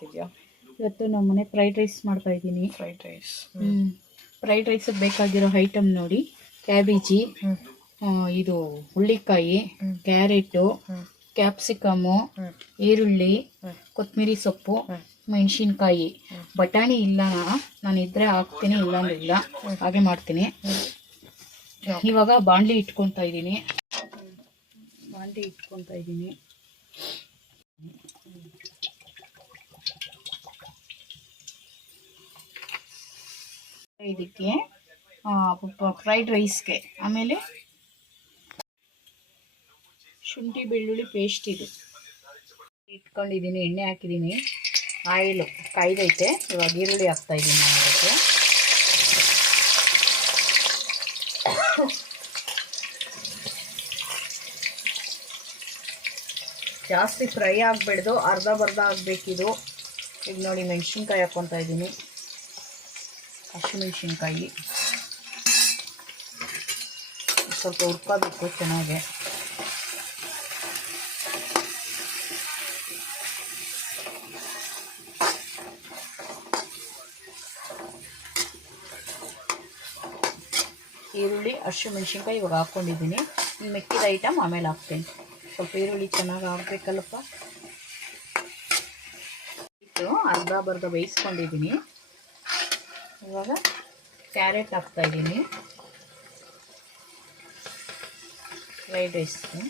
ಮಾಡ್ತಿದ್ಯಾ? ಇವತ್ತು ನಮ್ಮ ಮನೆ ಫ್ರೈಡ್ ರೈಸ್ ಮಾಡ್ತಾ ಇದ್ದೀನಿ. ಫ್ರೈಡ್ ರೈಸ್ ಫ್ರೈಡ್ ರೈಸಿಗೆ ಬೇಕಾಗಿರೋ ಐಟಮ್ ನೋಡಿ. ಕ್ಯಾಬೇಜಿ ಇದು ಹುಳ್ಳಿಕಾಯಿ. ಕ್ಯಾರೆಟು ಕ್ಯಾಪ್ಸಿಕಮು ಈರುಳ್ಳಿ. ಕೊತ್ತಂಬರಿ ಸೊಪ್ಪು. ಮೆಣಸಿನ್ಕಾಯಿ. ಬಟಾಣಿ ಇಲ್ಲ ನಾನು ಇದ್ರೆ ಹಾಕ್ತೀನಿ ಇಲ್ಲ. ಅಂದ್ರೆ ಇಲ್ಲ ಹಾಗೆ ಮಾಡ್ತೀನಿ. ಇವಾಗ ಬಾಣಲಿ ಇಟ್ಕೊತಾ ಇದ್ದೀನಿ. ಬಾಂಡ್ಲಿ ಇಟ್ಕೊತಾ ಇದ್ದೀನಿ. ಇದಕ್ಕೆ ಫ್ರೈಡ್ ರೈಸ್ಗೆ ಆಮೇಲೆ ಶುಂಠಿ ಬೆಳ್ಳುಳ್ಳಿ ಪೇಸ್ಟ್ ಇದು. ಇಟ್ಕೊಂಡಿದ್ದೀನಿ, ಎಣ್ಣೆ ಹಾಕಿದ್ದೀನಿ. ಆಯಿಲು ಕಾಯ್ದೈತೆ. ಇವಾಗ ಈರುಳ್ಳಿ ಹಾಕ್ತಾ ಇದ್ದೀನಿ ನಾನು ಅದಕ್ಕೆ. ಜಾಸ್ತಿ ಫ್ರೈ ಆಗಬಾರ್ದು ಅರ್ಧ ಬರ್ಧ ಆಗಬೇಕಿದು. ಈಗ ನೋಡಿ ಮೆಣಸಿನ್ಕಾಯಿ ಹಾಕ್ಕೊತಾ ಇದ್ದೀನಿ. ಹಸಿಮೆಣಸಿನ್ಕಾಯಿ ಸ್ವಲ್ಪ ಹುರ್ಕೋಬೇಕು ಚೆನ್ನಾಗೆ. ಈರುಳ್ಳಿ ಹಸಿಮೆಣಸಿನ್ಕಾಯಿ ಇವಾಗ ಹಾಕ್ಕೊಂಡಿದ್ದೀನಿ. ಮೆಕ್ಕಿದ ಐಟಮ್ ಆಮೇಲೆ ಹಾಕ್ತೀನಿ. ಸ್ವಲ್ಪ ಈರುಳ್ಳಿ ಚೆನ್ನಾಗಿ ಹಾಕ್ಬೇಕಲ್ಲಪ್ಪ ಇಟ್ಟು ಅರ್ಧ ಬರ್ಧ ಬೇಯಿಸ್ಕೊಂಡಿದ್ದೀನಿ. ಇವಾಗ ಕ್ಯಾರೆಟ್ ಹಾಕ್ತಾ ಇದ್ದೀನಿ. ಫ್ರೈಡ್ ರೈಸ್ಗೆ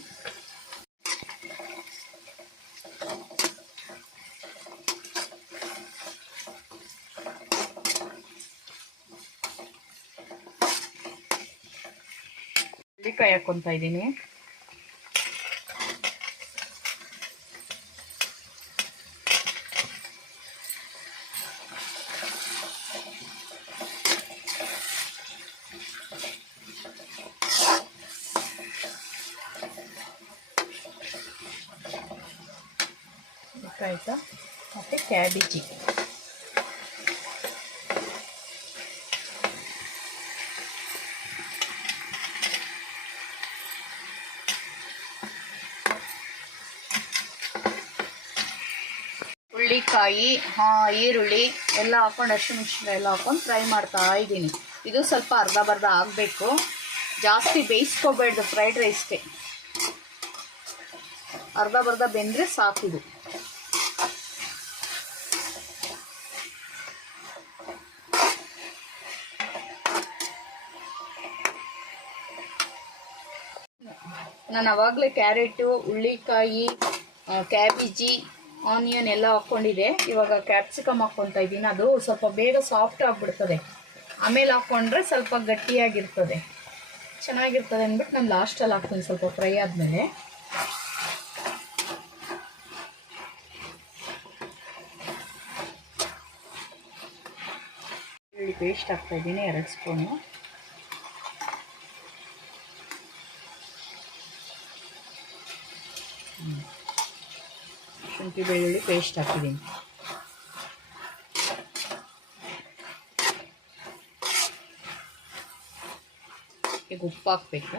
ಹುಳ್ಳಿಕಾಯಿ ಹಾಕ್ಕೊತಾ ಇದ್ದೀನಿ. ಆಯಿತಾ? ಮತ್ತು ಕ್ಯಾಬೇಜಿ ಹುಳ್ಳಿಕಾಯಿ ಹಾಂ, ಈರುಳ್ಳಿ ಎಲ್ಲ ಹಾಕೊಂಡು ಹಸಿಮೆಣ್ಸಿನ್ಕಾಯಿ ಎಲ್ಲ ಹಾಕೊಂಡು ಫ್ರೈ ಮಾಡ್ತಾ ಇದ್ದೀನಿ. ಇದು ಸ್ವಲ್ಪ ಅರ್ಧ ಬರ್ಧ ಆಗಬೇಕು. ಜಾಸ್ತಿ ಬೇಯಿಸ್ಕೋಬೇಡ್ದು ಫ್ರೈಡ್ ರೈಸ್ಗೆ ಅರ್ಧ ಬರ್ಧ ಬೆಂದರೆ ಸಾಕಿದು ನಾನು ಅವಾಗಲೇ ಕ್ಯಾರೆಟು ಹುಳ್ಳಿಕಾಯಿ ಕ್ಯಾಬೇಜಿ ಆನಿಯನ್ ಎಲ್ಲ ಹಾಕ್ಕೊಂಡಿದ್ದೆ. ಇವಾಗ ಕ್ಯಾಪ್ಸಿಕಮ್ ಹಾಕ್ಕೊತಾ ಇದ್ದೀನಿ. ಅದು ಸ್ವಲ್ಪ ಬೇಗ ಸಾಫ್ಟ್ ಆಗಿಬಿಡ್ತದೆ. ಆಮೇಲೆ ಹಾಕ್ಕೊಂಡ್ರೆ ಸ್ವಲ್ಪ ಗಟ್ಟಿಯಾಗಿರ್ತದೆ. ಚೆನ್ನಾಗಿರ್ತದೆ ಅಂದ್ಬಿಟ್ಟು ನಾನು ಲಾಸ್ಟಲ್ಲಿ ಹಾಕ್ತೀನಿ ಸ್ವಲ್ಪ ಫ್ರೈ ಆದಮೇಲೆ. ಪೇಸ್ಟ್ ಹಾಕ್ತಾ ಇದ್ದೀನಿ, ಎರಡು ಸ್ಪೂನು ಶುಂಠಿ ಬೆಳ್ಳುಳ್ಳಿ ಪೇಸ್ಟ್ ಹಾಕಿದ್ದೀನಿ. ಈಗ ಉಪ್ಪು ಹಾಕಬೇಕು.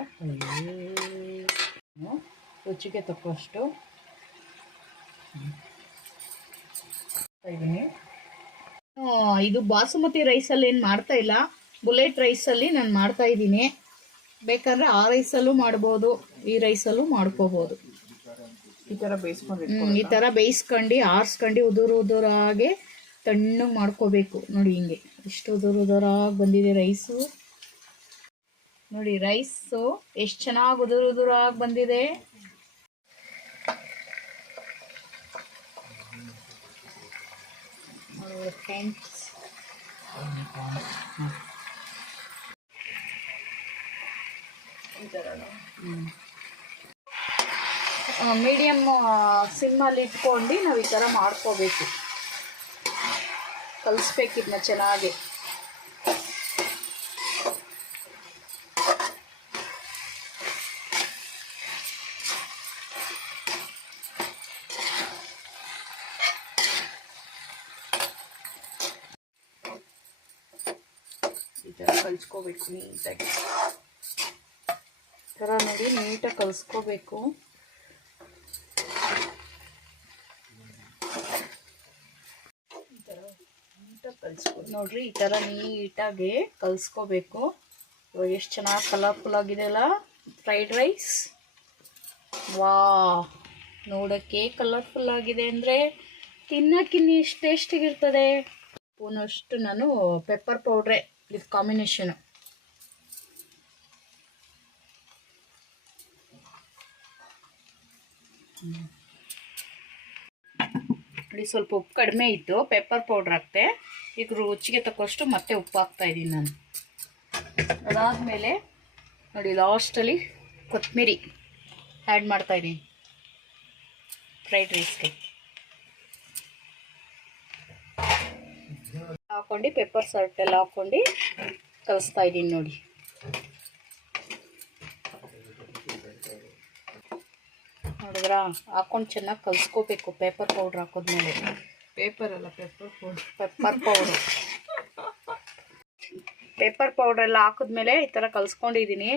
ರುಚಿಗೆ ತಕ್ಕಷ್ಟು. ಇದು ಬಾಸುಮತಿ ರೈಸಲ್ಲಿ ಏನು ಮಾಡ್ತಾ ಇಲ್ಲ? ಬುಲೆಟ್ ರೈಸಲ್ಲಿ ನಾನು ಮಾಡ್ತಾ ಇದ್ದೀನಿ. ಬೇಕಂದ್ರೆ ಆ ರೈಸಲ್ಲೂ ಮಾಡ್ಬೋದು, ಈ ರೈಸಲ್ಲೂ ಮಾಡ್ಕೋಬೋದು. ಈ ತರ ಬೇಯಿಸ್ಕೊಂಡು ಈ ಥರ ಬೇಯಿಸ್ಕೊಂಡು ಆರಿಸ್ಕೊಂಡು ಉದುರು ಉದುರಾಗೆ ತಣ್ಣಗೆ ಮಾಡ್ಕೋಬೇಕು. ನೋಡಿ ಹಿಂಗೆ ಎಷ್ಟು ಉದುರು ಉದುರಾಗಿ ಬಂದಿದೆ ರೈಸು. ನೋಡಿ ರೈಸು ಎಷ್ಟು ಚೆನ್ನಾಗಿ ಉದುರು ಉದುರಾಗಿ ಬಂದಿದೆ. ಫ್ರೆಂಡ್ಸ್ ಮೀಡಿಯಮ್ ಸಿಮ್ಮಲ್ಲಿ ಇಟ್ಕೊಂಡು ನಾವು ಈ ಥರ ಮಾಡ್ಕೋಬೇಕು. ಕಲಿಸ್ಬೇಕು ಇದನ್ನ ಚೆನ್ನಾಗಿ. ಈ ಥರ ಕಲಿಸ್ಕೋಬೇಕು ನೀಟಾಗಿ. ಈ ಥರ ನೋಡಿ ನೀಟಾಗಿ ಕಲಿಸ್ಕೋಬೇಕು. ನೋಡ್ರಿ ಈ ಥರ ನೀಟಾಗಿ ಕಲಿಸ್ಕೋಬೇಕು. ಇವಾಗ ಎಷ್ಟು ಚೆನ್ನಾಗಿ ಕಲರ್ಫುಲ್ ಆಗಿದೆ ಅಲ್ಲ? ಫ್ರೈಡ್ ರೈಸ್ ವಾ ನೋಡೋಕ್ಕೆ ಕಲರ್ಫುಲ್ ಆಗಿದೆ ಅಂದರೆ ತಿನ್ನೋಕ್ಕಿನ್ನ ಎಷ್ಟು ಟೇಸ್ಟಿಗಿರ್ತದೆ ಸ್ಪೂನಷ್ಟು ನಾನು ಪೆಪ್ಪರ್ ಪೌಡ್ರೆ ವಿತ್ ಕಾಂಬಿನೇಷನು ನೋಡಿ ಸ್ವಲ್ಪ ಉಪ್ಪು ಕಡಿಮೆ ಇತ್ತು ಪೆಪ್ಪರ್ ಪೌಡ್ರ್ ಹಾಕ್ತೆ. ಈಗ ರುಚಿಗೆ ತಕ್ಕಷ್ಟು ಮತ್ತೆ ಉಪ್ಪು ಹಾಕ್ತಾ ಇದ್ದೀನಿ ನಾನು. ಅದಾದಮೇಲೆ ನೋಡಿ ಲಾಸ್ಟಲ್ಲಿ ಕೊತ್ತಂಬರಿ ಆ್ಯಡ್ ಮಾಡ್ತಾಯಿದ್ದೀನಿ ಫ್ರೈಡ್ ರೈಸ್ಗೆ ಹಾಕ್ಕೊಂಡು ಪೆಪ್ಪರ್ ಸಾಲ್ಟ್ ಎಲ್ಲ ಹಾಕ್ಕೊಂಡು ಕಲಿಸ್ತಾ ಇದ್ದೀನಿ ನೋಡಿ. ನೋಡಿದ್ರಾ ಹಾಕೊಂಡು ಚೆನ್ನಾಗಿ ಕಲಿಸ್ಕೋಬೇಕು ಪೇಪರ್ ಪೌಡ್ರ್ ಹಾಕೋದ್ಮೇಲೆ. ಪೇಪರ್ ಅಲ್ಲ paper powder pepper powder paper powder ಎಲ್ಲ ಹಾಕಿದ್ಮೇಲೆ ಈ ಥರ ಕಲಿಸ್ಕೊಂಡಿದ್ದೀನಿ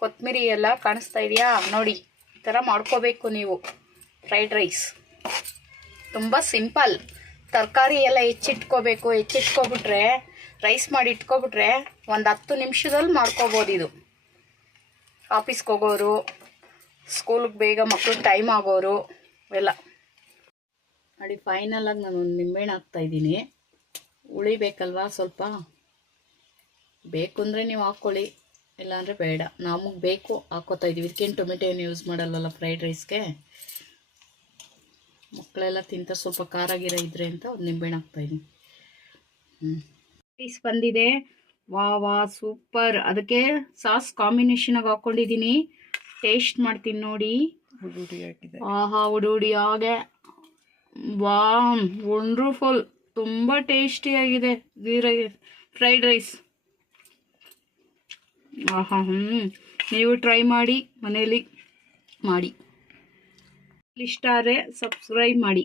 ಕೊತ್ತಂಬರಿ ಎಲ್ಲ ಕಾಣಿಸ್ತಾ ಇದೆಯಾ? ನೋಡಿ ಈ ಥರ ಮಾಡ್ಕೋಬೇಕು ನೀವು. ಫ್ರೈಡ್ ರೈಸ್ ತುಂಬ ಸಿಂಪಲ್ ತರಕಾರಿ ಎಲ್ಲ ಹೆಚ್ಚಿಟ್ಕೋಬೇಕು. ಹೆಚ್ಚಿಟ್ಕೋಬಿಟ್ರೆ ರೈಸ್ ಮಾಡಿ ಇಟ್ಕೊಬಿಟ್ರೆ ಒಂದು ಹತ್ತು ನಿಮಿಷದಲ್ಲಿ ಮಾಡ್ಕೋಬೋದು ಇದು. ಆಫೀಸ್ಗೆ ಹೋಗೋರು ಸ್ಕೂಲಿಗೆ ಬೇಗ ಮಕ್ಕಳು ಟೈಮ್ ಆಗೋರು ಎಲ್ಲ. ನೋಡಿ ಫೈನಲಾಗಿ ನಾನು ಒಂದು ನಿಂಬೆಹಣ್ಣು ಹಾಕ್ತಾ ಇದ್ದೀನಿ. ಉಳಿಬೇಕಲ್ವಾ ಸ್ವಲ್ಪ? ಬೇಕು ಅಂದರೆ ನೀವು ಹಾಕ್ಕೊಳ್ಳಿ ಇಲ್ಲಾಂದರೆ ಬೇಡ. ನಮಗೆ ಬೇಕು ಹಾಕೋತಾ ಇದ್ದೀವಿ. ಇದಕ್ಕೇನು ಟೊಮೆಟೊ ಏನು ಯೂಸ್ ಮಾಡಲ್ಲಲ್ಲ ಫ್ರೈಡ್ ರೈಸ್ಗೆ ಮಕ್ಕಳೆಲ್ಲ ತಿಂತಾರೆ ಸ್ವಲ್ಪ ಖಾರ ಗಿರ ಇದ್ರೆ ಅಂತ ಒಂದು ನಿಂಬೆಹಣ್ಣು ಹಾಕ್ತಾಯಿದ್ದೀನಿ ಹ್ಞೂ ಪೀಸ್ ಬಂದಿದೆ. ವಾ ವಾ ಸೂಪರ್ ಅದಕ್ಕೆ ಸಾಸ್ ಕಾಂಬಿನೇಷನಾಗಿ ಹಾಕ್ಕೊಂಡಿದ್ದೀನಿ ಟೇಸ್ಟ್ ಮಾಡ್ತೀನಿ ನೋಡಿ. ಆಹಾ ಉಡಿ ಹಾಗೆ. ವಾ ವಂಡರ್ಫುಲ್ ತುಂಬ ಟೇಸ್ಟಿಯಾಗಿದೆ ರೈ ಫ್ರೈಡ್ ರೈಸ್ ಆಹಾ ಹ್ಞೂ ನೀವು ಟ್ರೈ ಮಾಡಿ ಮನೇಲಿ ಮಾಡಿ. ಇಷ್ಟ ಆದರೆ ಸಬ್ಸ್ಕ್ರೈಬ್ ಮಾಡಿ.